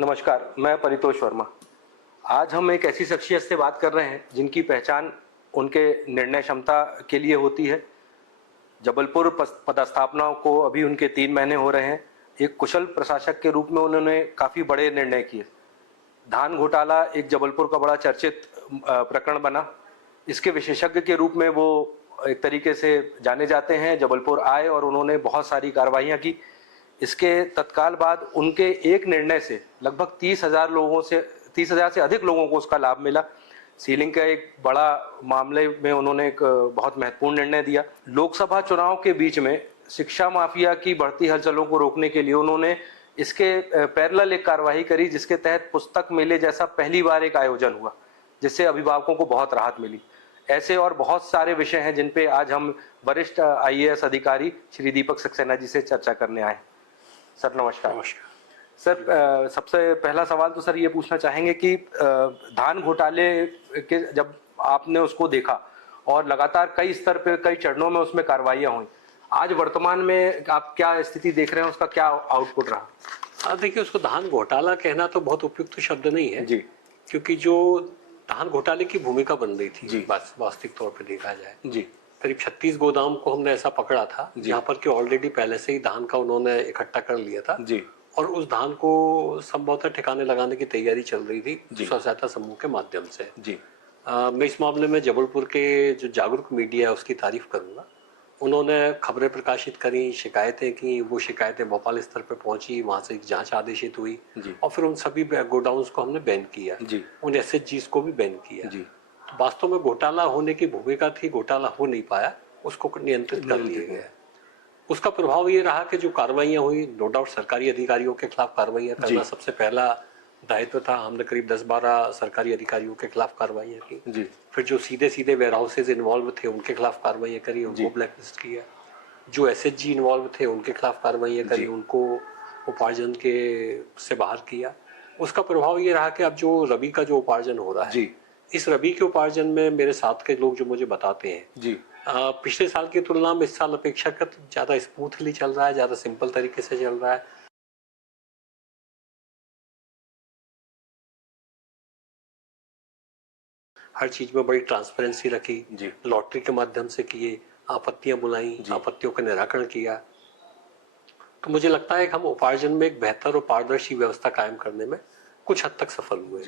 नमस्कार, मैं परितोष वर्मा। आज हम एक ऐसी शख्सियत से बात कर रहे हैं जिनकी पहचान उनके निर्णय क्षमता के लिए होती है। जबलपुर पदस्थापना को अभी उनके 3 महीने हो रहे हैं। एक कुशल प्रशासक के रूप में उन्होंने काफ़ी बड़े निर्णय किए। धान घोटाला एक जबलपुर का बड़ा चर्चित प्रकरण बना। इसके विशेषज्ञ के रूप में वो एक तरीके से जाने जाते हैं। जबलपुर आए और उन्होंने बहुत सारी कार्रवाइयाँ की। इसके तत्काल बाद उनके एक निर्णय से लगभग 30,000 से अधिक लोगों को उसका लाभ मिला। सीलिंग का एक बड़ा मामले में उन्होंने एक बहुत महत्वपूर्ण निर्णय दिया। लोकसभा चुनाव के बीच में शिक्षा माफिया की बढ़ती हलचलों को रोकने के लिए उन्होंने इसके पैरेलल एक कार्रवाई करी, जिसके तहत पुस्तक मेले जैसा पहली बार एक आयोजन हुआ, जिससे अभिभावकों को बहुत राहत मिली। ऐसे और बहुत सारे विषय हैं जिन पे आज हम वरिष्ठ आईएएस अधिकारी श्री दीपक सक्सेना जी से चर्चा करने आए। सर नमस्कार। नमस्कार सर, सबसे पहला सवाल तो सर ये पूछना चाहेंगे कि धान घोटाले के जब आपने उसको देखा और लगातार कई स्तर पे कई चरणों में उसमें कार्रवाइयां हुई, आज वर्तमान में आप क्या स्थिति देख रहे हैं, उसका क्या आउटपुट रहा? देखिए, उसको धान घोटाला कहना तो बहुत उपयुक्त शब्द नहीं है जी, क्योंकि जो धान घोटाले की भूमिका बन रही थी जी, वास्तविक तौर पे देखा जाए जी, करीब 36 गोदाम को हमने ऐसा पकड़ा था जहां पर कि ऑलरेडी पहले से ही धान का उन्होंने इकट्ठा कर लिया था जी, और उस धान को संभवतः ठिकाने लगाने की तैयारी चल रही थी स्व सहायता समूह के माध्यम से। जी, मैं इस मामले में जबलपुर के जो जागरूक मीडिया है उसकी तारीफ करूंगा। उन्होंने खबरें प्रकाशित करी, शिकायतें की, वो शिकायतें भोपाल स्तर पर पहुंची, वहां से एक जांच आदेशित हुई और फिर उन सभी गोडाउन्स को हमने बैन किया, उन एसएचजीज को भी बैन किया। तो वास्तव में घोटाला होने की भूमिका थी, घोटाला हो नहीं पाया, उसको नियंत्रित कर लिया गया। उसका प्रभाव ये रहा कि जो कार्रवाइयां हुई, नो डाउट सरकारी अधिकारियों के खिलाफ कार्रवाइयां करना सबसे पहला दायित्व था। हमने करीब 10-12 सरकारी अधिकारियों के खिलाफ कार्रवाइयां की। फिर जो सीधे सीधे वेयर हाउसेज इन्वॉल्व थे उनके खिलाफ कार्रवाइयां करी, उनको ब्लैकलिस्ट किया। जो एसएचजी इन्वॉल्व थे उनके खिलाफ कार्रवाइयां करी, उनको उपार्जन के से बाहर किया। उसका प्रभाव ये रहा कि अब जो रबी का जो उपार्जन हो रहा है, इस रबी के उपार्जन में मेरे साथ के लोग जो मुझे बताते हैं, पिछले साल की तुलना में इस साल अपेक्षाकृत ज्यादा स्मूथली चल रहा है, ज्यादा सिंपल तरीके से चल रहा है। हर चीज में बड़ी ट्रांसपेरेंसी रखी, लॉटरी के माध्यम से किए, आपत्तियां बुलाई, आपत्तियों का निराकरण किया। तो मुझे लगता है कि हम उपार्जन में एक बेहतर और पारदर्शी व्यवस्था कायम करने में कुछ हद तक सफल हुए।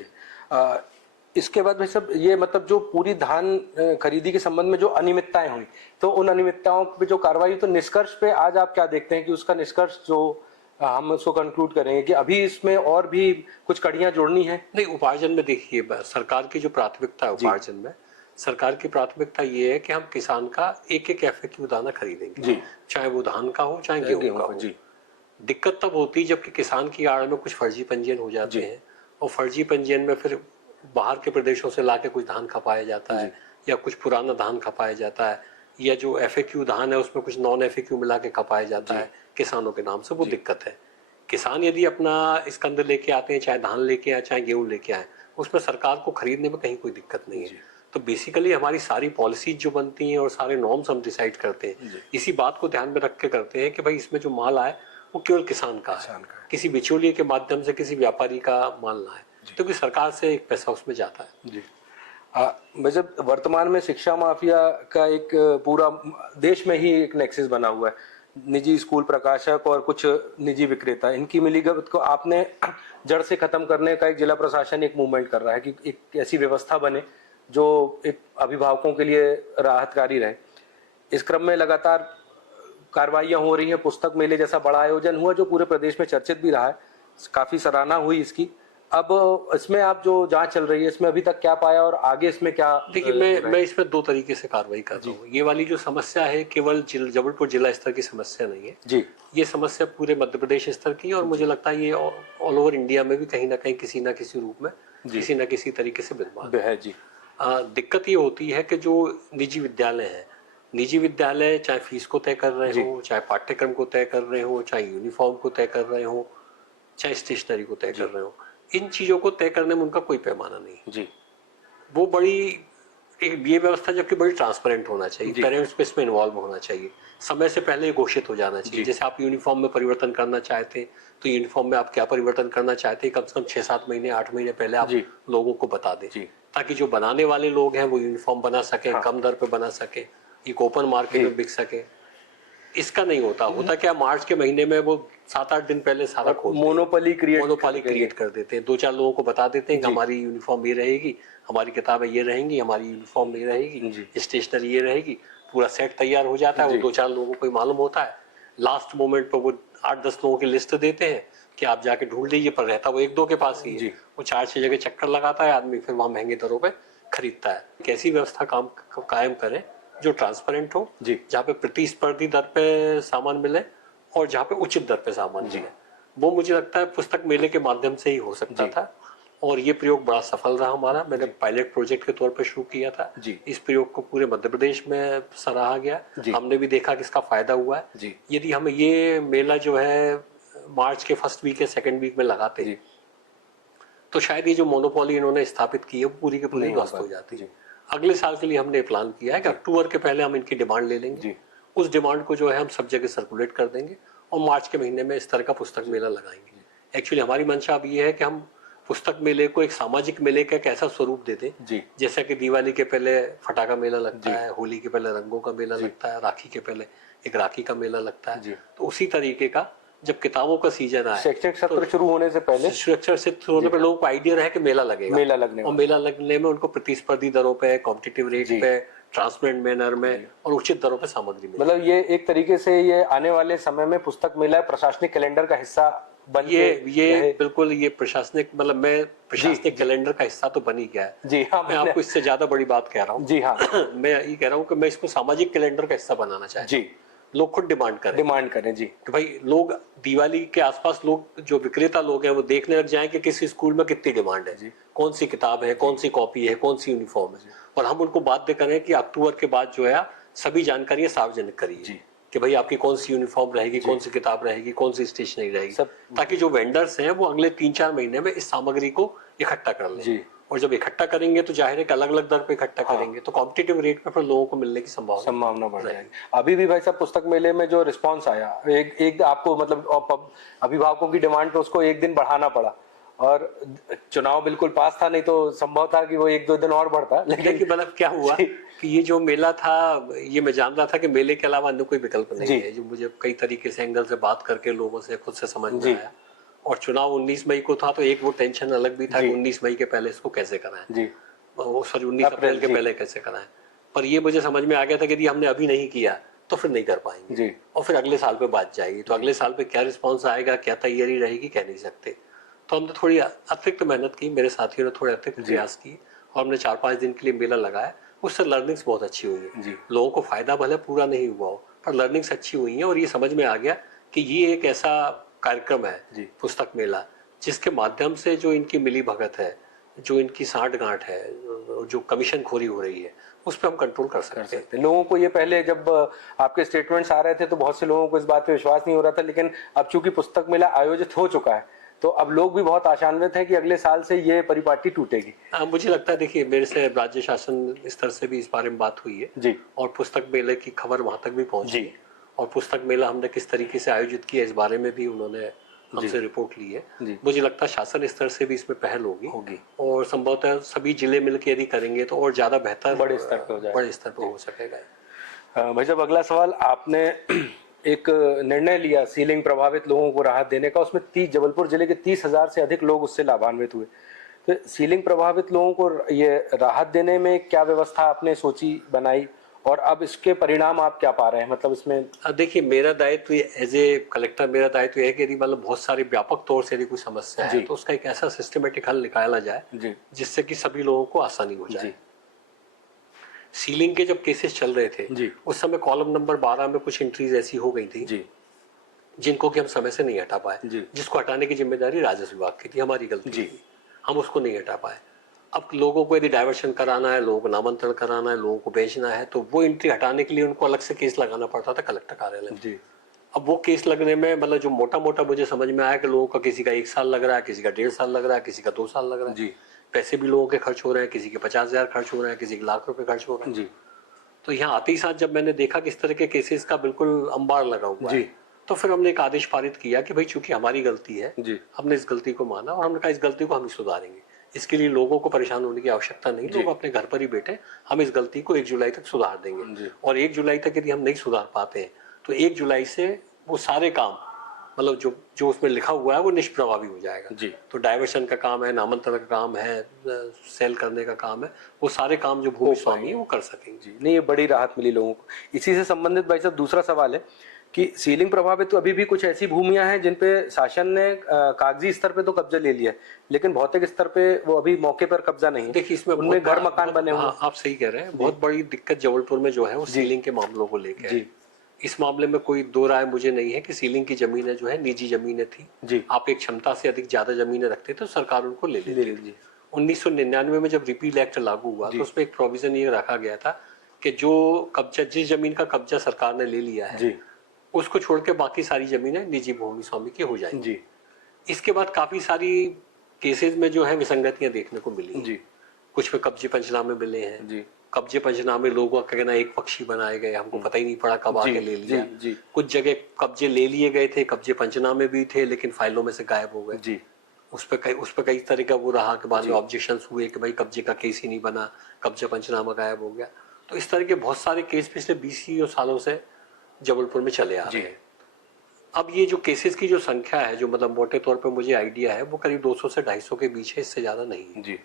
इसके बाद भाई साहब, ये मतलब जो पूरी धान खरीदी के संबंध में जो अनियमितताएं हुई, तो उन अनियमितताओं पे जो कार्रवाई, तो निष्कर्ष पे आज आप क्या देखते हैं कि उसका निष्कर्ष जो हम उसको कंक्लूड करेंगे कि अभी इसमें और भी कुछ कड़ियां जोड़नी है? नहीं, उपार्जन में देखिए, सरकार की जो प्राथमिकता है उपार्जन में, सरकार की प्राथमिकता ये है कि हम किसान का एक एक एफएक्यू दाना खरीदेंगे, चाहे वो धान का हो चाहे गेहूं का हो। दिक्कत तब होती है जबकि किसान की आड़ में कुछ फर्जी पंजीयन हो जाते हैं और फर्जी पंजीयन में फिर बाहर के प्रदेशों से लाके कुछ धान खपाया जाता है या कुछ पुराना धान खपाया जाता है, या जो एफएक्यू धान है उसमें कुछ नॉन एफएक्यू मिला के खपाया जाता है किसानों के नाम से। वो दिक्कत है। किसान यदि अपना स्कंद लेके आते हैं, चाहे धान लेके आए चाहे गेहूं लेके आए, उसमें सरकार को खरीदने में कहीं कोई दिक्कत नहीं है। तो बेसिकली हमारी सारी पॉलिसीज जो बनती हैं और सारे नॉर्म्स हम डिसाइड करते हैं, इसी बात को ध्यान में रख के करते हैं कि भाई इसमें जो माल आए वो केवल किसान का है, किसी बिचौलिए के माध्यम से किसी व्यापारी का माल ना है, क्योंकि सरकार से एक पैसा उसमें जाता है। वैसे वर्तमान में शिक्षा माफिया का एक पूरा देश में ही एक नेक्सस बना हुआ है। निजी स्कूल प्रकाशक और कुछ निजी विक्रेता, इनकी मिलीभगत को आपने जड़ से खत्म करने का एक जिला प्रशासन एक मूवमेंट कर रहा है कि एक ऐसी व्यवस्था बने जो एक अभिभावकों के लिए राहतकारी रहे। इस क्रम में लगातार कार्रवाइयां हो रही हैं। पुस्तक मेले जैसा बड़ा आयोजन हुआ जो पूरे प्रदेश में चर्चित भी रहा है, काफी सराहना हुई इसकी। अब इसमें आप जो जांच चल रही है, इसमें अभी तक क्या पाया और आगे इसमें क्या? देखिए, मैं इसमें दो तरीके से कार्रवाई कर रहा हूँ। ये वाली जो समस्या है केवल जबलपुर जिला स्तर की समस्या नहीं है ये समस्या पूरे मध्य प्रदेश स्तर की, और मुझे लगता है ये ऑल ओवर इंडिया में भी कहीं ना कहीं किसी ना किसी रूप में किसी ना किसी तरीके से विद्यमान है। दिक्कत ये होती है कि जो निजी विद्यालय है, निजी विद्यालय चाहे फीस को तय कर रहे हो, चाहे पाठ्यक्रम को तय कर रहे हो, चाहे यूनिफॉर्म को तय कर रहे हो, चाहे स्टेशनरी को तय कर रहे हो, इन चीजों को तय करने में उनका कोई पैमाना नहीं। वो बड़ी एक ये व्यवस्था जबकि बड़ी ट्रांसपेरेंट होना चाहिए, पेरेंट्स को इसमें इन्वॉल्व होना चाहिए, समय से पहले ही घोषित हो जाना चाहिए। जैसे आप यूनिफॉर्म में परिवर्तन करना चाहते हैं तो यूनिफॉर्म में आप क्या परिवर्तन करना चाहते हैं, कम से कम 6-7 महीने 8 महीने पहले आप लोगों को बता दें, ताकि जो बनाने वाले लोग हैं वो यूनिफॉर्म बना सके, कम दर पे बना सके, एक ओपन मार्केट में बिक सके। इसका नहीं होता। होता क्या, मार्च के महीने में वो 7-8 दिन पहले सारा मोनोपोली क्रिएट कर देते हैं। 2-4 लोगों को बता देते हैं कि हमारी यूनिफॉर्म ये रहेगी, हमारी किताबें ये रहेंगी, हमारी यूनिफॉर्म ये रहेगी, स्टेशनरी ये रहेगी, पूरा सेट तैयार हो जाता है। वो 2-4 लोगों को ही मालूम होता है। लास्ट मोमेंट पर वो 8-10 लोगों की लिस्ट देते हैं कि आप जाके ढूंढ लीजिए, पर रहता वो 1-2 के पास ही है। वो 4-6 जगह चक्कर लगाता है आदमी, फिर वहां महंगे दरों पे खरीदता है। कैसी व्यवस्था कायम करें जो ट्रांसपेरेंट हो, जहाँ पे प्रतिस्पर्धी दर पे सामान मिले और जहाँ पे उचित दर पे सामान मिले। वो मुझे लगता है पुस्तक मेले के माध्यम से ही हो सकता था, और ये प्रयोग बड़ा सफल रहा हमारा। मैंने पायलट प्रोजेक्ट के तौर पर शुरू किया था। इस प्रयोग को पूरे मध्य प्रदेश में सराहा गया। हमने भी देखा कि इसका फायदा हुआ है। यदि हम ये मेला जो है मार्च के फर्स्ट वीक या सेकेंड वीक में लगाते तो शायद ये जो मोनोपोली इन्होंने स्थापित की है वो पूरी की पूरी ध्वस्त हो जाती। अगले साल के लिए हमने प्लान किया है कि अक्टूबर के पहले हम इनकी डिमांड ले लेंगे। उस डिमांड को जो है हम सब जगह सर्कुलेट कर देंगे और मार्च के महीने में इस तरह का पुस्तक मेला लगाएंगे। एक्चुअली हमारी मंशा अब ये है कि हम पुस्तक मेले को एक सामाजिक मेले का एक ऐसा स्वरूप दे दें, जैसा कि दिवाली के पहले फटाका मेला लगता है, होली के पहले रंगों का मेला लगता है, राखी के पहले एक राखी का मेला लगता है। तो उसी तरीके का जब किताबों का सीजन आए, शैक्षणिक सत्र शुरू होने से पहले, शैक्षणिक सत्र होने पर लोगों को आइडिया रहे कि मेला लगेगा, और मेला लगने में उनको प्रतिस्पर्धी दरों पे, कॉम्पिटिटिव रेट पे, ट्रांसपेरेंट मैनर में और उचित दरों पे सामग्री मिले। मतलब ये एक तरीके से ये आने वाले समय में पुस्तक मेला प्रशासनिक कैलेंडर का हिस्सा बन ये बिल्कुल ये प्रशासनिक, मतलब मैं प्रशासनिक कैलेंडर का हिस्सा तो बन ही गया है। जी हाँ, मैं आपको इससे ज्यादा बड़ी बात कह रहा हूँ। जी हाँ मैं ये कह रहा हूँ कि मैं इसको सामाजिक कैलेंडर का हिस्सा बनाना चाहता हूँ। लोग खुद डिमांड करें जी, कि भाई लोग दिवाली के आसपास, लोग जो विक्रेता लोग हैं वो देखने लग जाएं कि किसी स्कूल में कितनी डिमांड है, कौन सी किताब है, कौन सी कॉपी है, कौन सी यूनिफॉर्म है, और हम उनको बाध्य करें कि अक्टूबर के बाद जो है सभी जानकारियां सार्वजनिक करिए कि भाई आपकी कौन सी यूनिफॉर्म रहेगी, कौन सी किताब रहेगी, कौन सी स्टेशनरी रहेगी, ताकि जो वेंडर्स हैं वो अगले 3-4 महीने में इस सामग्री को इकट्ठा कर लें। और जब इकट्ठा करेंगे तो जाहिर है कि अलग अलग दर पे इकट्ठा करेंगे तो कॉम्पिटिटिव रेट पे फिर लोगों को मिलने की संभावना बढ़ जाएगी। अभी भी भाई साहब पुस्तक मेले में जो रिस्पांस आया, एक आपको मतलब अभिभावकों की डिमांड पे उसको एक दिन बढ़ाना पड़ा, और चुनाव बिल्कुल पास था, नहीं तो संभव था कि वो 1-2 दिन और बढ़ता। लेकिन मतलब क्या हुआ कि ये जो मेला था, ये मैं जान रहा था कि मेले के अलावा अन्य कोई विकल्प नहीं है, जो मुझे कई तरीके से एंगल से बात करके लोगों से खुद से समझ में आया। और चुनाव 19 मई को था, तो एक वो टेंशन अलग भी था कि 19 मई के पहले इसको कैसे कराएं, वो सॉरी 19 अप्रैल के पहले कैसे कराएं। पर ये मुझे समझ में आ गया था कि यदि हमने अभी नहीं किया तो फिर नहीं कर पाएंगे, और फिर अगले साल पे बात जाएगी। तो अगले साल पे क्या रिस्पॉन्स आएगा, क्या तैयारी रहेगी, कह नहीं सकते। तो हमने थोड़ी अतिरिक्त मेहनत की, मेरे साथियों ने थोड़े अतिरिक्त प्रयास किए, और हमने 4-5 दिन के लिए मेला लगाया। उससे लर्निंग्स बहुत अच्छी हुई है। लोगों को फायदा भले पूरा नहीं हुआ हो, पर लर्निंग्स अच्छी हुई है, और ये समझ में आ गया कि ये एक ऐसा कार्यक्रम है पुस्तक मेला जिसके माध्यम से जो इनकी मिली भगत है, जो इनकी सांठ-गांठ है, जो कमीशन खोरी हो रही है, उस पर हम कंट्रोल कर सकते हैं। लोगों को ये पहले जब आपके स्टेटमेंट्स आ रहे थे तो बहुत से लोगों को इस बात पे विश्वास नहीं हो रहा था, लेकिन अब चूंकि पुस्तक मेला आयोजित हो चुका है तो अब लोग भी बहुत आशान्वित हैं कि अगले साल से ये परिपाटी टूटेगी। मुझे लगता है, देखिए मेरे से राज्य शासन स्तर से भी इस बारे में बात हुई है, और पुस्तक मेले की खबर वहां तक भी पहुंची, और पुस्तक मेला हमने किस तरीके से आयोजित किया इस बारे में भी उन्होंने हमसे रिपोर्ट ली है। मुझे लगता है शासन स्तर से भी इसमें पहल होगी, और संभवतः सभी जिले मिलकर यदि करेंगे तो और ज्यादा बेहतर बड़े स्तर पर हो सकेगा। भाई साहब, अगला सवाल, आपने एक निर्णय लिया सीलिंग प्रभावित लोगों को राहत देने का, उसमें जबलपुर जिले के 30,000 से अधिक लोग उससे लाभान्वित हुए। तो सीलिंग प्रभावित लोगों को ये राहत देने में क्या व्यवस्था आपने सोची, बनाई, और अब इसके परिणाम आप क्या पा रहे हैं? मतलब इसमें देखिए, मेरा दायित्व एज ए कलेक्टर, मेरा दायित्व है कि यदि मतलब बहुत सारी व्यापक तौर से यदि कोई समस्या है तो उसका एक ऐसा सिस्टमेटिक हल निकाला जाए जिससे कि सभी लोगों को आसानी हो जाए। सीलिंग के जब केसेस चल रहे थे उस समय कॉलम नंबर 12 में कुछ एंट्रीज ऐसी हो गई थी जिनको कि हम समय से नहीं हटा पाए, जिसको हटाने की जिम्मेदारी राजस्व विभाग की थी, हमारी गलती थी, हम उसको नहीं हटा पाए। अब लोगों को यदि डाइवर्शन कराना है, लोगों को नामांतरण कराना है, लोगों को बेचना है, तो वो एंट्री हटाने के लिए उनको अलग से केस लगाना पड़ता था कलेक्टर कार्यालय में। अब वो केस लगने में मतलब जो मोटा मोटा मुझे समझ में आया कि लोगों का किसी का 1 साल लग रहा है, किसी का 1.5 साल लग रहा है, किसी का 2 साल लग रहा है। पैसे भी लोगों के खर्च हो रहे हैं, किसी के 50,000 खर्च हो रहे हैं, किसी के लाख रुपए खर्च हो रहे हैं। जी तो यहाँ आते ही साथ जब मैंने देखा कि इस तरह के केसेस का बिल्कुल अंबार लगा हुआ जी है, तो फिर हमने एक आदेश पारित किया कि भाई चूंकि हमारी गलती है, जी हमने इस गलती को माना और हमने कहा इस गलती को हम ही सुधारेंगे। इसके लिए लोगों को परेशान होने की आवश्यकता नहीं, लोग अपने घर पर ही बैठे, हम इस गलती को 1 जुलाई तक सुधार देंगे। जी और 1 जुलाई तक यदि हम नहीं सुधार पाते हैं तो 1 जुलाई से वो सारे काम, मतलब जो जो उसमें लिखा हुआ है वो निष्प्रभावी हो जाएगा। जी तो डाइवर्शन का काम है, नामांतरण का काम है, सेल करने का काम है, वो सारे काम जो भूमि स्वामी है वो कर सकेंगे। जी नहीं, ये बड़ी राहत मिली लोगों को। इसी से संबंधित भाई साहब दूसरा सवाल है कि सीलिंग प्रभावित तो अभी भी कुछ ऐसी भूमियां हैं जिन पे शासन ने कागजी स्तर पे तो कब्जा ले लिया है, लेकिन भौतिक स्तर पे वो अभी मौके पर कब्जा नहीं है। देखिए इसमें उनमें घर मकान बने हुए। हाँ, आप सही कह रहे हैं। बहुत बड़ी दिक्कत जबलपुर में जो है वो सीलिंग के मामलों को लेकर है। जी इस मामले में कोई दो राय मुझे नहीं है कि सीलिंग की जमीनें जो है निजी जमीनें थी। जी आप एक क्षमता से अधिक ज्यादा जमीनें रखते तो सरकार उनको ले ले लेती। लीजिए। 1999 में जब रिपील एक्ट लागू हुआ तो उसमें एक प्रोविजन ये रखा गया था कि जो कब्जा, जिस जमीन का कब्जा सरकार ने ले लिया है जी उसको छोड़ के बाकी सारी जमीनें निजी भूमि स्वामी की हो जाएंगी। जी इसके बाद काफी सारी केसेस में जो है विसंगतियां देखने को मिली हैं। जी कुछ में कब्जे पंचनामे मिले हैं। जी कब्जे पंचनामे लोगों का कहना एक पक्षी बनाए गए, हमको पता ही नहीं पड़ा कब जी, आके ले लिया। जी, जी। कुछ जगह कब्जे ले लिए गए थे, कब्जे पंचनामे भी थे, लेकिन फाइलों में से गायब हो गए। जी उस पे कई तरह का वो रहा कि बाद में ऑब्जेक्शंस हुए कि भाई कब्जे का केस ही नहीं बना, कब्जे पंचनामा गायब हो गया। तो इस तरह के बहुत सारे केस पिछले 20 सालों से जबलपुर में चले आ रहे हैं। अब ये जो केसेस की जो संख्या है, जो मतलब मोटे तौर पे मुझे आइडिया है, वो करीब 200 से 250 के बीच है, इससे ज्यादा नहीं है। जी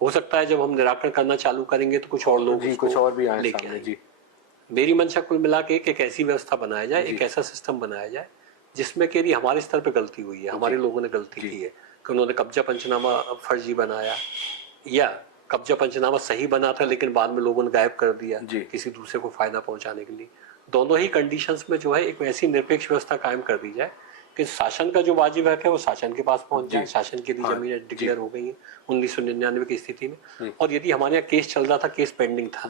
हो सकता है जब हम निराकरण करना चालू करेंगे तो कुछ और लोग जी उसको कुछ और भी आए लेके सामने। आएंगे। जी मेरी मंशा कुल मिला के एक ऐसी व्यवस्था बनाया जाए, एक ऐसा सिस्टम बनाया जाए जिसमें कि यदि हमारे स्तर पे गलती हुई है, हमारे लोगों ने गलती की है कि उन्होंने कब्जा पंचनामा फर्जी बनाया, या कब्जा पंचनामा सही बना था लेकिन बाद में लोगों ने गायब कर दिया किसी दूसरे को फायदा पहुंचाने के लिए, दोनों ही कंडीशंस में जो है एक ऐसी निरपेक्ष व्यवस्था कायम कर दी जाए कि शासन का जो वाजिब हक है वो शासन के पास पहुंच जाए। शासन की जमीनें डिक्लेयर हो गई हैं 1999 की स्थिति में, और यदि हमारे यहाँ केस चल रहा था, केस पेंडिंग था,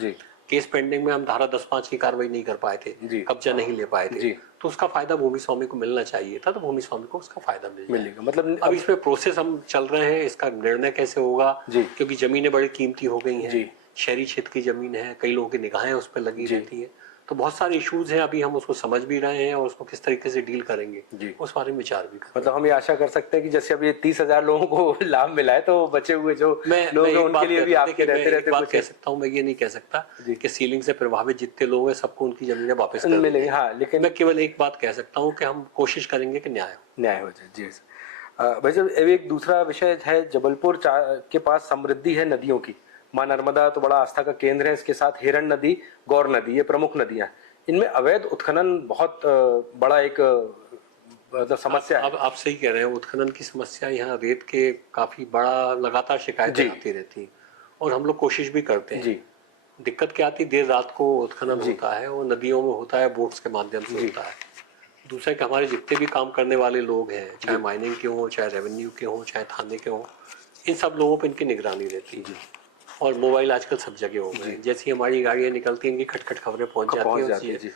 केस पेंडिंग में हम धारा 10(5) की कार्रवाई नहीं कर पाए थे, कब्जा नहीं ले पाए थे, तो उसका फायदा भूमि स्वामी को मिलना चाहिए था, तो भूमि स्वामी को उसका फायदा मिलेगा। मतलब अब इसमें प्रोसेस हम चल रहे हैं, इसका निर्णय कैसे होगा, क्योंकि जमीनें बड़ी कीमती हो गई हैं, शहरी क्षेत्र की जमीन है, कई लोगों की निगाहें उस पर लगी रहती है, तो बहुत सारे इश्यूज हैं। अभी हम उसको समझ भी रहे हैं और उसको किस तरीके से डील करेंगे उस बारे में विचार भी करें। मतलब हम ये आशा कर सकते हैं कि जैसे अभी 30,000 लोगों को लाभ मिला है, तो बचे हुए जो लोग हैं उनके लिए भी आपके रहते रहते बात कह सकता हूँ, मैं ये नहीं कह सकता कि सीलिंग से प्रभावित जितने लोग हैं सबको उनकी जमीनें वापस मिलेंगी। हाँ, लेकिन मैं केवल एक बात कह सकता हूँ कि हम कोशिश करेंगे कि न्याय हो जाए। जी भाई साहब, एक दूसरा विषय है, जबलपुर के पास समृद्धि है नदियों की। माँ नर्मदा तो बड़ा आस्था का केंद्र है, इसके साथ हिरण नदी, गौर नदी, ये प्रमुख नदियां हैं। इनमें अवैध उत्खनन बहुत बड़ा एक समस्या है। आप सही कह रहे हैं, उत्खनन की समस्या यहाँ रेत के काफी बड़ा लगातार शिकायतें आती रहती हैं और हम लोग कोशिश भी करते हैं। जी दिक्कत क्या आती, देर रात को उत्खनन होता है, वो नदियों में होता है, बोट्स के माध्यम से होता है। दूसरा कि हमारे जितने भी काम करने वाले लोग हैं, चाहे माइनिंग के हों, चाहे रेवेन्यू के हों, चाहे थाने के हों, इन सब लोगों पर इनकी निगरानी रहती है। और मोबाइल आजकल सब जगह हो गए, जैसी हमारी गाड़ियां निकलती हैं इनकी खटखट खबरें पहुंच जाती हैं।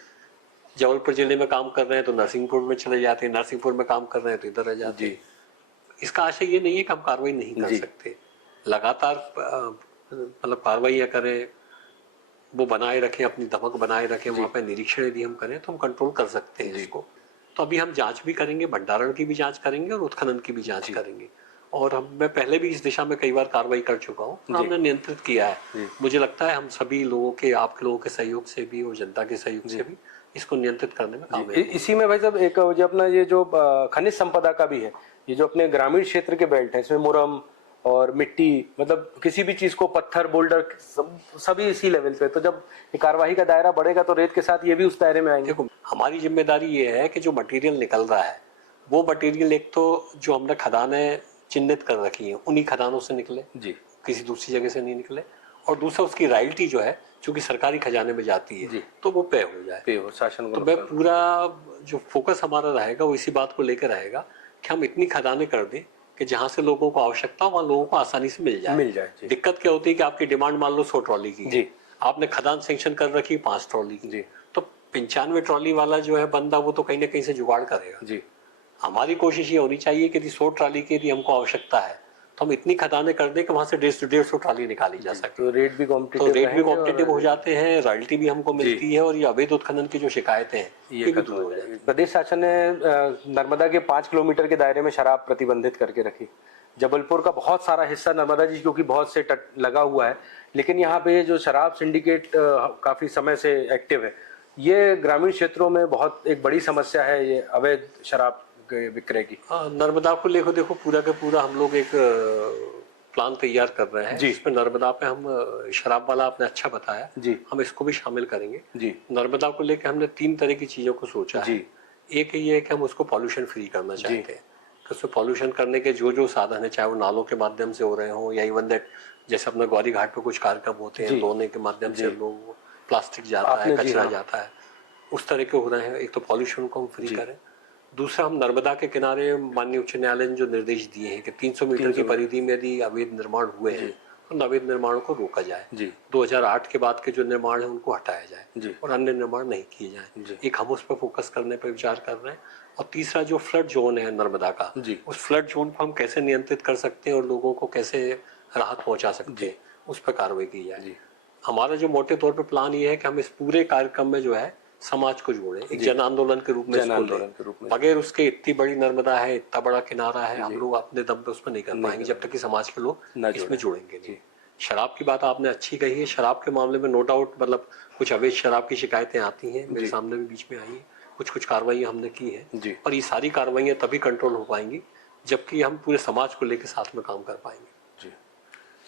जबलपुर जिले में काम कर रहे हैं तो नरसिंहपुर में चले जाते हैं, नरसिंहपुर में काम कर रहे हैं तो इधर रह जाते हैं। इसका आशय ये नहीं है कि हम कार्रवाई नहीं कर सकते, लगातार मतलब कार्रवाइयाँ करें, वो बनाए रखें, अपनी दमक बनाए रखें, वहाँ पे निरीक्षण यदि हम करें तो हम कंट्रोल कर सकते हैं इसको। तो अभी हम जांच भी करेंगे, भंडारण की भी जांच करेंगे और उत्खनन की भी जांच करेंगे। और मैं पहले भी इस दिशा में कई बार कार्रवाई कर चुका हूँ, हमने नियंत्रित किया है। मुझे लगता है हम सभी लोगों के, आपके लोगों के सहयोग से भी और जनता के सहयोग से भी इसको नियंत्रित करने में कामयाब। इसी में भाई साहब एक जो अपना ये जो खनिज संपदा का भी है, ये जो अपने ग्रामीण क्षेत्र के बेल्ट है, इसमें मुरम और मिट्टी, मतलब किसी भी चीज को, पत्थर, बोल्डर, सभी इसी लेवल पे। तो जब कार्यवाही का दायरा बढ़ेगा तो रेत के साथ ये भी उस दायरे में आएंगे। देखो, हमारी जिम्मेदारी ये है कि जो मटेरियल निकल रहा है वो मटेरियल एक तो जो हमने खदानें चिन्हित कर रखी है उन्हीं खदानों से निकले, किसी दूसरी जगह से नहीं निकले, और दूसरा उसकी रॉयल्टी जो है चूंकि सरकारी खजाने में जाती है तो वो पे हो जाए, पे हो शासन को। तो मैं पूरा जो फोकस हमारा रहेगा वो इसी बात को लेकर रहेगा कि हम इतनी खदानें कर दें कि जहां से लोगों को आवश्यकता हो वहां लोगों को आसानी से मिल जाए। दिक्कत क्या होती है कि आपकी डिमांड मान लो 100 ट्रॉली की, आपने खदान सेंक्शन कर रखी 5 ट्रॉली की, तो 95 ट्रॉली वाला जो है बंदा वो तो कहीं ना कहीं से जुगाड़ करेगा। हमारी कोशिश ये होनी चाहिए कि 100 ट्रॉली की यदि हमको आवश्यकता है तो हम इतनी खदानें कर दें कि वहां से 150 ट्राली निकाली जा सके। तो रेट भी तो कॉम्पिटिटिव रेट भी कॉम्पिटिटिव हो जाते हैं, रॉयल्टी भी हमको जी। मिलती है, और ये अवैध उत्खनन की जो शिकायतें हैं ये ये भी खत्म दूर हो हो जाएगी। जाती प्रदेश शासन ने नर्मदा के 5 किलोमीटर के दायरे में शराब प्रतिबंधित करके रखी। जबलपुर का बहुत सारा हिस्सा नर्मदा जी क्योंकि बहुत से तट लगा हुआ है, लेकिन यहाँ पे जो शराब सिंडिकेट काफी समय से एक्टिव है, ये ग्रामीण क्षेत्रों में बहुत एक बड़ी समस्या है, ये अवैध शराब के विक्रय की। हाँ, नर्मदा को लेकर देखो पूरा का पूरा हम लोग एक प्लान तैयार कर रहे हैं जी। जिसमें नर्मदा पे हम शराब वाला आपने अच्छा बताया, जी। हम इसको भी शामिल करेंगे। जी। नर्मदा को लेकर हमने 3 तरह की चीजों को सोचा जी। है। एक ये है कि हम उसको पॉल्यूशन फ्री करना चाहते हैं, तो उसमें पॉल्यूशन करने के जो जो साधन है, चाहे वो नालों के माध्यम से हो रहे हो या इवन दैट जैसे अपने गौरी घाट पे कुछ कार्यक्रम होते हैं, जी। धोने के माध्यम से जी। लोग प्लास्टिक जाता है, आपने जी कचरा हाँ। जाता है, उस तरह के हो रहे हैं। एक तो पॉल्यूशन को हम फ्री जी। करें, दूसरा हम नर्मदा के किनारे माननीय उच्च न्यायालय ने जो निर्देश दिए हैं कि 300 मीटर 300 की परिधि में यदि अवैध निर्माण हुए हैं तो अवैध निर्माणों को रोका जाए। जी। 2008 के बाद के जो निर्माण है उनको हटाया जाए जी। और अन्य निर्माण नहीं किए जाए। जी। एक हम उस पर फोकस करने पर विचार कर रहे हैं। और तीसरा जो फ्लड जोन है नर्मदा का, जी। उस फ्लड जोन को हम कैसे नियंत्रित कर सकते हैं और लोगों को कैसे राहत पहुंचा सकते हैं, उस पर कार्रवाई की जाए। जी। हमारा जो मोटे तौर पे प्लान ये है कि हम इस पूरे कार्यक्रम में जो है समाज को जोड़ें, एक जन आंदोलन के रूप में जन इसको आंदोलन लें। के रूप में। बगैर उसके इतनी बड़ी नर्मदा है, इतना बड़ा किनारा है, हम लोग अपने दम पे उसमें नहीं कर नहीं पाएंगे कर जब तक कि समाज के लोग ना इसमें जुड़ेंगे नहीं। जी। शराब की बात आपने अच्छी कही है। शराब के मामले में नो डाउट मतलब कुछ अवैध शराब की शिकायतें आती हैं, मेरे जी। सामने भी बीच में आई है, कुछ कुछ कार्रवाई हमने की है। जी। और ये सारी कार्रवाइयां तभी कंट्रोल हो पाएंगी जबकि हम पूरे समाज को लेकर साथ में काम कर पाएंगे। जी,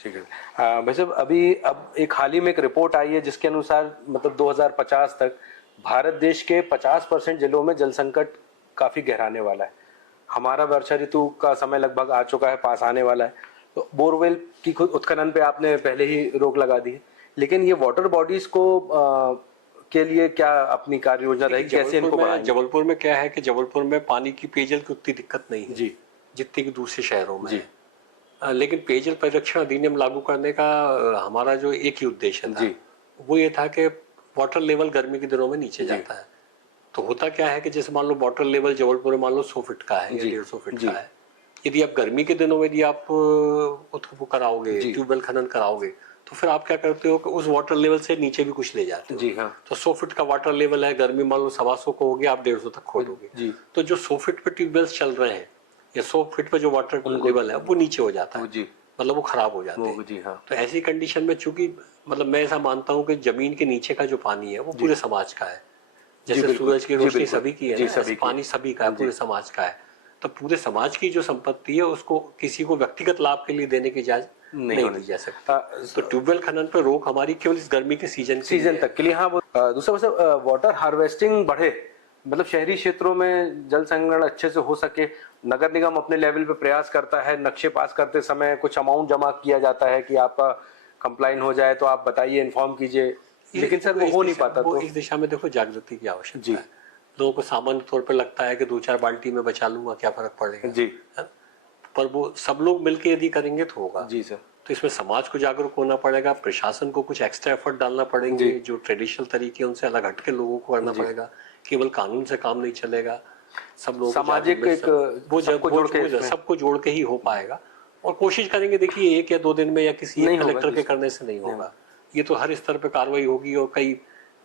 ठीक है। वैसे अभी अब एक हाल ही में एक रिपोर्ट आई है जिसके अनुसार मतलब 2050 तक भारत देश के 50% जिलों में जल संकट काफी गहराने वाला है। हमारा वर्षा ऋतु का समय लगभग आ चुका है, पास आने वाला है, तो बोरवेल की खुद उत्खनन पे आपने पहले ही रोक लगा दी है, लेकिन ये वाटर बॉडीज को के लिए क्या अपनी कार्य योजना रहेगी, कैसे इनको बढ़ाएंगे? जबलपुर में क्या है कि जबलपुर में पानी की पेयजल की उतनी दिक्कत नहीं है जी। जितनी कि दूसरे शहरों में जी। है। लेकिन पेयजल परिरक्षण अधिनियम लागू करने का हमारा जो एक ही उद्देश्य था, जी। वो ये था कि वाटर लेवल गर्मी के दिनों में नीचे जी। जाता है। तो होता क्या है कि जैसे मान लो वाटर लेवल जबलपुर में मान लो 100 फीट का है या जी। 150 फीट जी। का है। यदि आप गर्मी के दिनों में यदि आप वो कराओगे, जी। ट्यूबवेल खनन कराओगे, तो फिर आप क्या करते हो कि उस वाटर लेवल से नीचे भी कुछ ले जाते हो। जी हाँ। तो 100 फीट का वाटर लेवल है, गर्मी मान लो 125 को हो गया, आप 150 तक खोदोगे। जी। तो जो 100 फीट पे ट्यूबवेल्स चल रहे हैं या 100 फीट पे जो वाटर लेवल है वो नीचे हो जाता है। जी। मतलब वो खराब हो जाते हैं। जी हाँ। तो ऐसी कंडीशन में चूंकि मतलब मैं ऐसा मानता हूँ कि जमीन के नीचे का जो पानी है वो पूरे समाज का है। जैसे सूरज की रोशनी सभी की है ना, ऐसे पानी सभी का है, पूरे समाज का है। तो पूरे समाज की जो संपत्ति है उसको किसी को व्यक्तिगत लाभ के लिए देने की इजाजत नहीं दी जा सकती। तो ट्यूबवेल खनन पर रोक हमारी केवल इस गर्मी के सीजन तक के लिए। हाँ, दूसरा वैसे वाटर हार्वेस्टिंग बढ़े, मतलब शहरी क्षेत्रों में जल संग्रहण अच्छे से हो सके, नगर निगम अपने लेवल पे प्रयास करता है, नक्शे पास करते समय कुछ अमाउंट जमा किया जाता है कि आपका कंप्लाइन हो जाए तो आप बताइए, इन्फॉर्म कीजिए, लेकिन सर वो हो नहीं पाता। तो इस दिशा में देखो जागृति की आवश्यकता है। लोगों को सामान्य तौर पर लगता है कि 2-4 बाल्टी में बचा लूंगा, क्या फर्क पड़ेगा जी, पर वो सब लोग मिलकर यदि करेंगे तो होगा। जी सर। तो इसमें समाज को जागरूक होना पड़ेगा, प्रशासन को कुछ एक्स्ट्रा एफर्ट डालना पड़ेंगे, जो ट्रेडिशनल तरीके उनसे अलग हटके लोगों को करना पड़ेगा। केवल कानून से काम नहीं चलेगा, सब लोग सामाजिक एक सबको जोड़ के ही हो पाएगा। और कोशिश करेंगे, देखिए 1 या 2 दिन में या किसी एक कलेक्टर के करने से नहीं होगा। ये तो हर स्तर पे कार्रवाई होगी और कई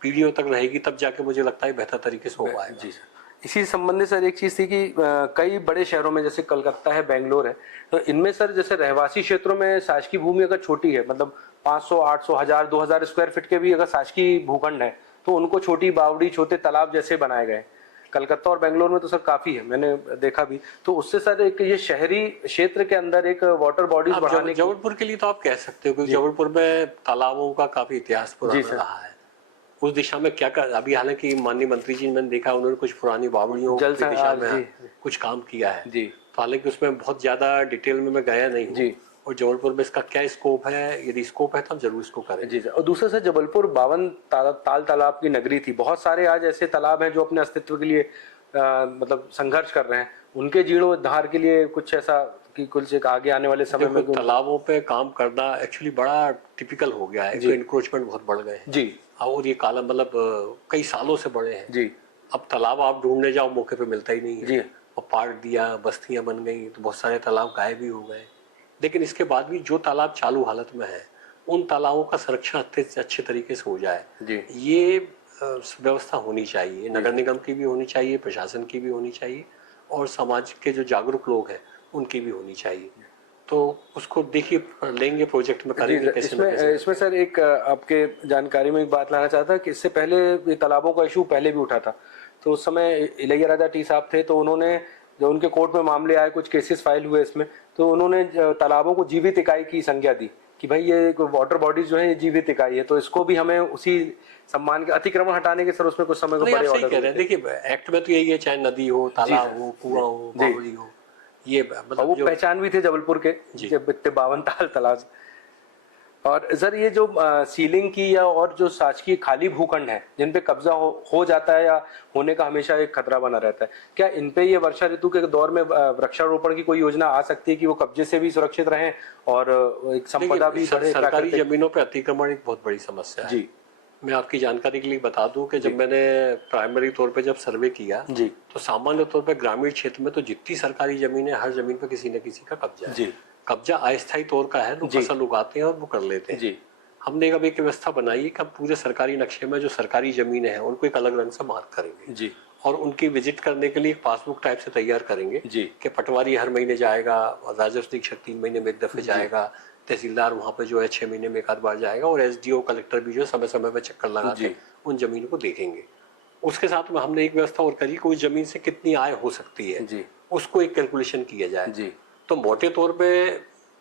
पीढ़ियों तक रहेगी, तब जाके मुझे लगता है बेहतर तरीके से हो पाएगा। जी सर। इसी संबंध सर एक चीज थी कि कई बड़े शहरों में जैसे कलकत्ता है, बेंगलोर है, तो इनमें सर जैसे रहवासी क्षेत्रों में शासकीय भूमि अगर छोटी है, मतलब 500, 800, 1000, 2000 स्क्वायर फीट के भी अगर शासकीय भूखंड है, तो उनको छोटी बावड़ी, छोटे तालाब जैसे बनाए गए। कलकत्ता और बेंगलोर में तो सर काफी है, मैंने देखा भी। तो उससे सर एक ये शहरी क्षेत्र के अंदर एक वाटर बॉडीज बढ़ाने जबलपुर के लिए तो आप कह सकते हो क्योंकि जबलपुर में तालाबों का काफी इतिहास पुराना रहा है। उस दिशा में क्या कर, अभी हालांकि माननीय मंत्री जी मैंने देखा उन्होंने कुछ पुरानी बावड़ियों की दिशा में कुछ काम किया है जी। तो हालांकि उसमें बहुत ज्यादा डिटेल में मैं गया नहीं जी। और जबलपुर में इसका क्या स्कोप है, यदि स्कोप है तो हम जरूर इसको करें जी सर। और दूसरा सर, जबलपुर 52 तालाब की नगरी थी। बहुत सारे आज ऐसे तालाब हैं जो अपने अस्तित्व के लिए मतलब संघर्ष कर रहे हैं, उनके जीर्णोद्धार के लिए कुछ ऐसा कि कुछ एक आगे आने वाले समय में तालाबों पे काम करना एक्चुअली बड़ा टिपिकल हो गया है। इंक्रोचमेंट बहुत बढ़ गए हैं जी। और ये काला मतलब कई सालों से बढ़े हैं जी। अब तालाब आप ढूंढने जाओ मौके पे मिलता ही नहीं है जी। और पाट दिया, बस्तियां बन गई, तो बहुत सारे तालाब गायब भी हो गए। लेकिन इसके बाद भी जो तालाब चालू हालत में है उन तालाबों का संरक्षण अच्छे तरीके से हो जाए, ये व्यवस्था होनी चाहिए। नगर निगम की भी होनी चाहिए, प्रशासन की भी होनी चाहिए, और समाज के जो जागरूक लोग हैं उनकी भी होनी चाहिए। तो उसको देखिए लेंगे, प्रोजेक्ट में करेंगे कैसे न कैसे। इसमें सर एक आपके जानकारी में एक बात लाना चाहता कि इससे पहले ये तालाबों का इशू पहले भी उठा था, तो उस समय इलैया राजा टी साहब थे, तो उन्होंने जो उनके कोर्ट में मामले आए, कुछ केसेस फाइल हुए इसमें, तो उन्होंने तालाबों को जीवित इकाई की संज्ञा दी कि भाई ये वाटर बॉडीज जो है ये जीवित इकाई है, तो इसको भी हमें उसी सम्मान के अतिक्रमण हटाने के सर उसमें कुछ समय को बड़े ऑर्डर कह रहे हैं। देखिए एक्ट में तो यही है, चाहे नदी हो, तालाब हो, कुआं हो, बावड़ी हो, ये मतलब वो पहचान भी थे जबलपुर के जब 52 तालाब। और सर ये जो सीलिंग की या और जो शासकीय खाली भूखंड है जिन पे कब्जा हो जाता है या होने का हमेशा एक खतरा बना रहता है, क्या इन पे ये वर्षा ऋतु के दौर में वृक्षारोपण की कोई योजना आ सकती है कि वो कब्जे से भी सुरक्षित रहें और एक संपदा भी बढ़े? सरकारी जमीनों पे अतिक्रमण एक बहुत बड़ी समस्या है जी। मैं आपकी जानकारी के लिए बता दूं कि जब मैंने प्राइमरी तौर पे जब सर्वे किया जी, तो सामान्य तौर पे ग्रामीण क्षेत्र में तो जितनी सरकारी जमीन है हर जमीन पे किसी न किसी का कब्जा है जी। कब्जा अस्थायी तौर का है, लोग फसल उगाते हैं और वो कर लेते हैं जी। हमने अब एक व्यवस्था बनाई है कि हम पूरे सरकारी नक्शे में जो सरकारी जमीन है उनको एक अलग रंग से मार्क करेंगे जी, और उनकी विजिट करने के लिए एक पासबुक टाइप से तैयार करेंगे जी, कि पटवारी हर महीने जाएगा, राजस्व अधीक्षक 3 महीने में एक दफे जाएगा, तहसीलदार वहाँ पे जो है 6 महीने में एक आध बार जाएगा, और एसडीओ कलेक्टर भी जो समय समय पर चक्कर लगा के उन जमीन को देखेंगे। उसके साथ में हमने एक व्यवस्था और करी कि उस जमीन से कितनी आय हो सकती है जी, उसको एक कैलकुलेशन किया जाए जी। तो मोटे तौर पे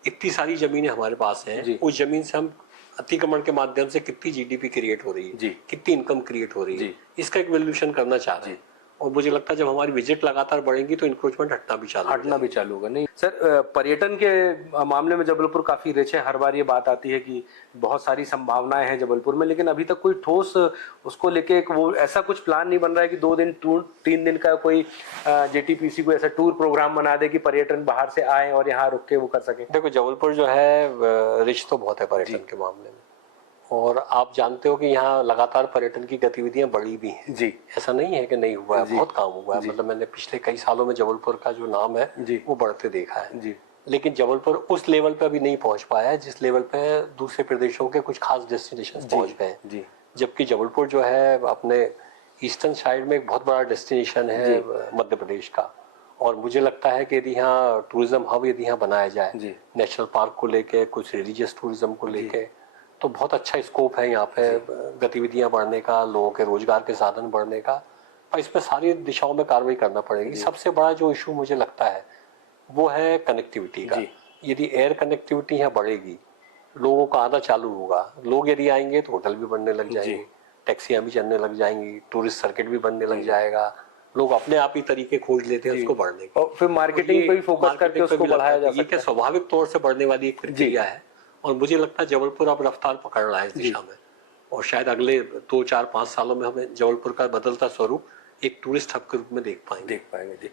इतनी सारी जमीनें हमारे पास हैं, उस जमीन से हम अतिक्रमण के माध्यम से कितनी जीडीपी क्रिएट हो रही है, कितनी इनकम क्रिएट हो रही है, इसका एक वैल्यूएशन करना चाह रहे हैं। और मुझे लगता है जब हमारी विजिट लगातार बढ़ेंगी तो इंक्रोचमेंट हटना भी चालू होगा। नहीं सर, पर्यटन के मामले में जबलपुर काफी रिच है। हर बार ये बात आती है कि बहुत सारी संभावनाएं हैं जबलपुर में, लेकिन अभी तक कोई ठोस उसको लेके वो ऐसा कुछ प्लान नहीं बन रहा है कि 2 दिन 3 दिन का कोई जेटीपीसी को ऐसा टूर प्रोग्राम बना दे कि पर्यटन बाहर से आए और यहाँ रुक के वो कर सके। देखो जबलपुर जो है रिच तो बहुत है पर्यटन के मामले में, और आप जानते हो कि यहाँ लगातार पर्यटन की गतिविधियां बढ़ी भी हैं जी। ऐसा नहीं है कि नहीं हुआ है, बहुत काम हुआ है। मतलब मैंने पिछले कई सालों में जबलपुर का जो नाम है वो बढ़ते देखा है जी। लेकिन जबलपुर उस लेवल पे अभी नहीं पहुंच पाया है जिस लेवल पे दूसरे प्रदेशों के कुछ खास डेस्टिनेशन पहुंच गए हैं। जबकि जबलपुर जो है अपने ईस्टर्न साइड में एक बहुत बड़ा डेस्टिनेशन है मध्य प्रदेश का, और मुझे लगता है कि यदि यहाँ टूरिज्म हब यदि यहाँ बनाया जाए, नेशनल पार्क को लेके, कुछ रिलीजियस टूरिज्म को लेके, तो बहुत अच्छा स्कोप है यहाँ पे गतिविधियां बढ़ने का, लोगों के रोजगार के साधन बढ़ने का। और इसमें सारी दिशाओं में कार्रवाई करना पड़ेगी। सबसे बड़ा जो इशू मुझे लगता है वो है कनेक्टिविटी का। यदि एयर कनेक्टिविटी यहाँ बढ़ेगी, लोगों का आना चालू होगा, लोग यदि आएंगे तो होटल भी बनने लग जाएंगे, टैक्सियां भी चलने लग जाएंगी, टूरिस्ट सर्किट भी बनने लग जाएगा, लोग अपने आप ही तरीके खोज लेते हैं उसको बढ़ने के, और फिर मार्केटिंग पे भी फोकस करके उसको बढ़ाया जा सकता है। स्वाभाविक तौर से बढ़ने वाली एक प्रक्रिया है, और मुझे लगता है जबलपुर अब रफ्तार पकड़ रहा है इस दिशा में, और शायद अगले 2, 4, 5 सालों में हमें जबलपुर का बदलता स्वरूप एक टूरिस्ट हब के रूप में देख पाएंगे जी।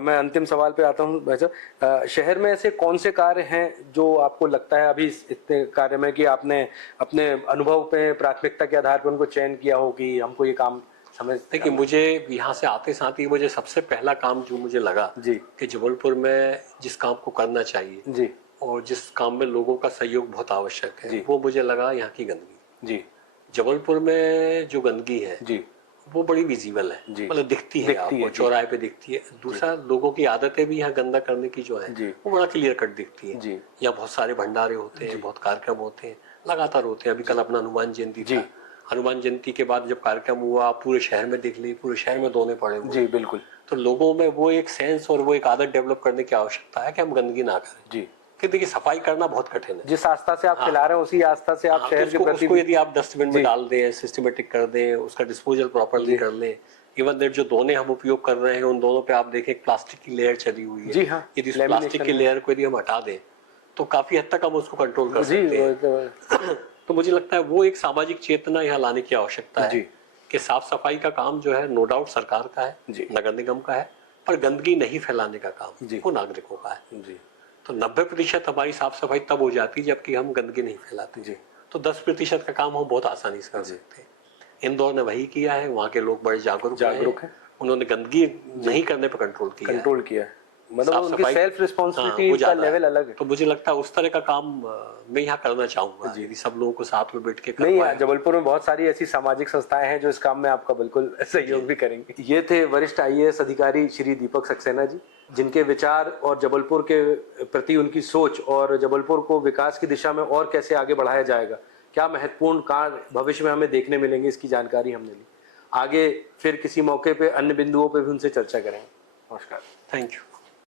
मैं अंतिम सवाल पे आता हूँ भाई साहब, शहर में ऐसे कौन से कार्य हैं जो आपको लगता है अभी इतने कार्य में कि आपने अपने अनुभव पे प्राथमिकता के आधार पर उनको चयन किया हो कि हमको ये काम समझते? कि मुझे यहाँ से आते साथ ही मुझे सबसे पहला काम जो मुझे लगा जी कि जबलपुर में जिस काम को करना चाहिए जी, और जिस काम में लोगों का सहयोग बहुत आवश्यक है, वो मुझे लगा यहाँ की गंदगी जी। जबलपुर में जो गंदगी है जी वो बड़ी विजिबल है, मतलब दिखती है आपको, चौराहे पे दिखती है। दूसरा, लोगों की आदतें भी यहाँ गंदा करने की जो है वो बड़ा क्लियर कट दिखती है। यहाँ बहुत सारे भंडारे होते हैं, बहुत कार्यक्रम होते हैं, लगातार होते हैं। अभी कल अपना हनुमान जयंती था, हनुमान जयंती के बाद जब कार्यक्रम हुआ आप पूरे शहर में देख लीजिए, पूरे शहर में दोने पड़े हुए जी। बिल्कुल। तो लोगों में वो एक सेंस और वो एक आदत डेवलप करने की आवश्यकता है कि हम गंदगी ना करें जी। कि देखिए सफाई करना बहुत कठिन है, जिस आस्था से आप खिला रहे हैं उसी आस्था से आप शहर के प्रति उसको यदि आप डस्टबिन में डाल दें, सिस्टमेटिक कर दें, उसका डिस्पोजल प्रॉपर्ली कर लें। इवन देट जो दोने हम उपयोग कर रहे हैं उन दोनों पे आप देखें प्लास्टिक की लेयर चली हुई है जी। हाँ, यदि प्लास्टिक की लेयर को यदि हम हटा दें तो काफी हद तक हम उसको कंट्रोल कर सकते हैं। तो मुझे लगता है वो एक सामाजिक चेतना यहाँ लाने की आवश्यकता है कि साफ सफाई का काम जो है नो डाउट सरकार का है, नगर निगम का है, पर गंदगी नहीं फैलाने का काम वो नागरिकों का है जी। तो 90% हमारी साफ सफाई तब हो जाती है जबकि हम गंदगी नहीं फैलाते जी। तो 10% का काम हम बहुत आसानी से कर सकते हैं। इंदौर ने वही किया है, वहाँ के लोग बड़े जागरूक हैं, उन्होंने गंदगी नहीं करने पर कंट्रोल किया मतलब साफ उनकी सफाई, सेल्फ हाँ, रिस्पॉन्सिबिलिटी वो का ज्यादा है। लेवल अलग है। तो मुझे लगता है उस तरह का काम मैं यहाँ करना चाहूंगा, यदि सब लोगों को साथ में बैठ के नहीं, करवाएं। जबलपुर में बहुत सारी ऐसी सामाजिक संस्थाएं हैं जो इस काम में आपका बिल्कुल सहयोग भी करेंगे। ये थे वरिष्ठ आईएएस अधिकारी श्री दीपक सक्सेना जी, जिनके विचार और जबलपुर के प्रति उनकी सोच और जबलपुर को विकास की दिशा में और कैसे आगे बढ़ाया जाएगा, क्या महत्वपूर्ण कार्य भविष्य में हमें देखने मिलेंगे, इसकी जानकारी हमने ली। आगे फिर किसी मौके पे अन्य बिंदुओं पे भी उनसे चर्चा करेंगे। नमस्कार। Thank you.